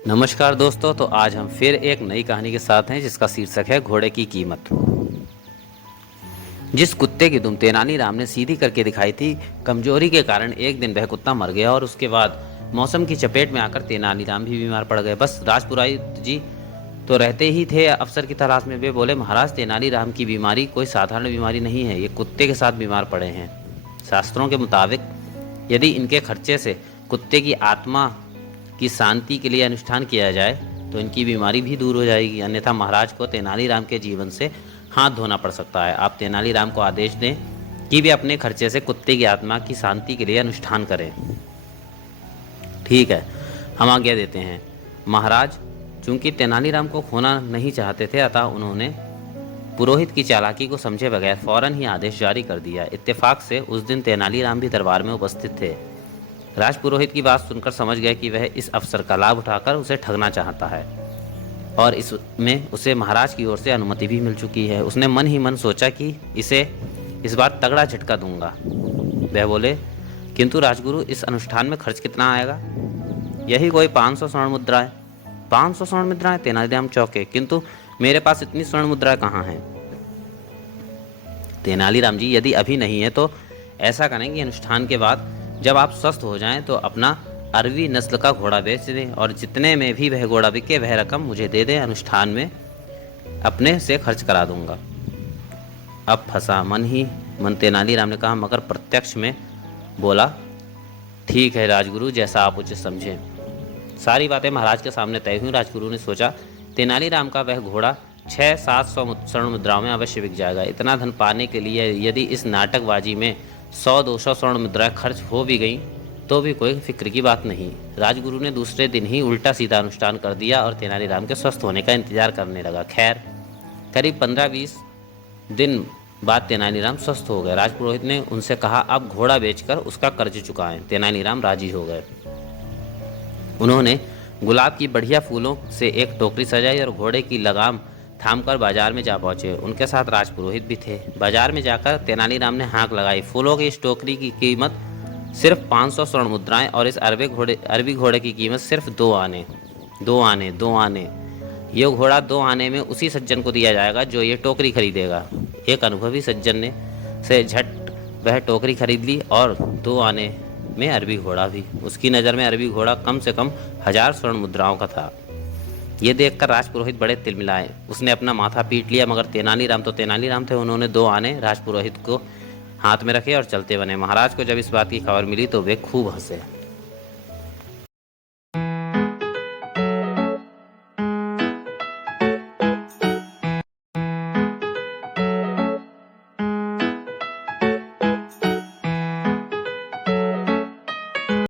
नमस्कार दोस्तों। तो आज हम फिर एक नई कहानी के साथ हैं जिसका शीर्षक है घोड़े की कीमत। जिस कुत्ते की दुम तेनालीराम ने सीधी करके दिखाई थी, कमजोरी के कारण एक दिन वह कुत्ता मर गया और उसके बाद मौसम की चपेट में आकर तेनालीराम भी बीमार पड़ गए। बस राजपुरोहित जी तो रहते ही थे अफसर की तलाश में। वे बोले, महाराज, तेनालीराम की बीमारी कोई साधारण बीमारी नहीं है, ये कुत्ते के साथ बीमार पड़े हैं। शास्त्रों के मुताबिक यदि इनके खर्चे से कुत्ते की आत्मा की शांति के लिए अनुष्ठान किया जाए तो इनकी बीमारी भी दूर हो जाएगी, अन्यथा महाराज को तेनालीराम के जीवन से हाथ धोना पड़ सकता है। आप तेनालीराम को आदेश दें कि वे अपने खर्चे से कुत्ते की आत्मा की शांति के लिए अनुष्ठान करें। ठीक है, हम आज्ञा देते हैं महाराज। चूंकि तेनालीराम को खोना नहीं चाहते थे, अतः उन्होंने पुरोहित की चालाकी को समझे बगैर फौरन ही आदेश जारी कर दिया। इत्तेफाक से उस दिन तेनालीराम भी दरबार में उपस्थित थे। राजपुरोहित की बात सुनकर समझ गए कि वह इस अवसर का लाभ उठाकर उसे ठगना चाहता है और इसमें उसे महाराज की ओर से अनुमति भी मिल चुकी है। उसने मन ही मन सोचा कि इसे इस बार तगड़ा झटका दूंगा। वह बोले, किंतु राजगुरु, इस अनुष्ठान में खर्च कितना आएगा? यही कोई 500 स्वर्ण मुद्राएं। 500 स्वर्ण मुद्राएं? तेनालीराम चौंके। किंतु मेरे पास इतनी स्वर्ण मुद्राएं कहाँ हैं? तेनालीराम जी, यदि अभी नहीं है तो ऐसा करें कि अनुष्ठान के बाद जब आप स्वस्थ हो जाएं तो अपना अरवी नस्ल का घोड़ा बेच दें और जितने में भी वह घोड़ा बिके वह रकम मुझे दे दें। अनुष्ठान में अपने से खर्च करा दूंगा। अब फंसा मन ही मन तेनालीराम ने कहा, मगर प्रत्यक्ष में बोला, ठीक है राजगुरु, जैसा आप उचित समझें। सारी बातें महाराज के सामने तय हुई। राजगुरु ने सोचा, तेनालीराम का वह घोड़ा 600-700 स्वर्ण मुद्राओं में अवश्य बिक जाएगा। इतना धन पाने के लिए यदि इस नाटकबाजी में 100-200 स्वर्ण मुद्राएं खर्च हो भी गई तो भी कोई फिक्र की बात नहीं। राजगुरु ने दूसरे दिन ही उल्टा सीधा अनुष्ठान कर दिया और तेनालीराम के स्वस्थ होने का इंतजार करने लगा। खैर, करीब 15-20 दिन बाद तेनालीराम स्वस्थ हो गए। राजपुरोहित ने उनसे कहा, अब घोड़ा बेचकर उसका कर्ज चुकाएं। तेनालीराम राजी हो गए। उन्होंने गुलाब की बढ़िया फूलों से एक टोकरी सजाई और घोड़े की लगाम थामकर बाजार में जा पहुंचे। उनके साथ राजपुरोहित भी थे। बाजार में जाकर तेनालीराम ने हाँक लगाई। फूलों की इस टोकरी की कीमत सिर्फ 500 स्वर्ण मुद्राएं और इस अरबी घोड़े की कीमत सिर्फ 2 आने। 2 आने, 2 आने। ये घोड़ा 2 आने में उसी सज्जन को दिया जाएगा जो ये टोकरी खरीदेगा। एक अनुभवी सज्जन ने से झट वह टोकरी खरीद ली और 2 आने में अरबी घोड़ा भी। उसकी नज़र में अरबी घोड़ा कम से कम 1000 स्वर्ण मुद्राओं का था। ये देखकर राजपुरोहित बड़े तिलमिलाए। उसने अपना माथा पीट लिया, मगर तेनालीराम तो तेनालीराम थे। उन्होंने 2 आने राजपुरोहित को हाथ में रखे और चलते बने। महाराज को जब इस बात की खबर मिली तो वे खूब हंसे।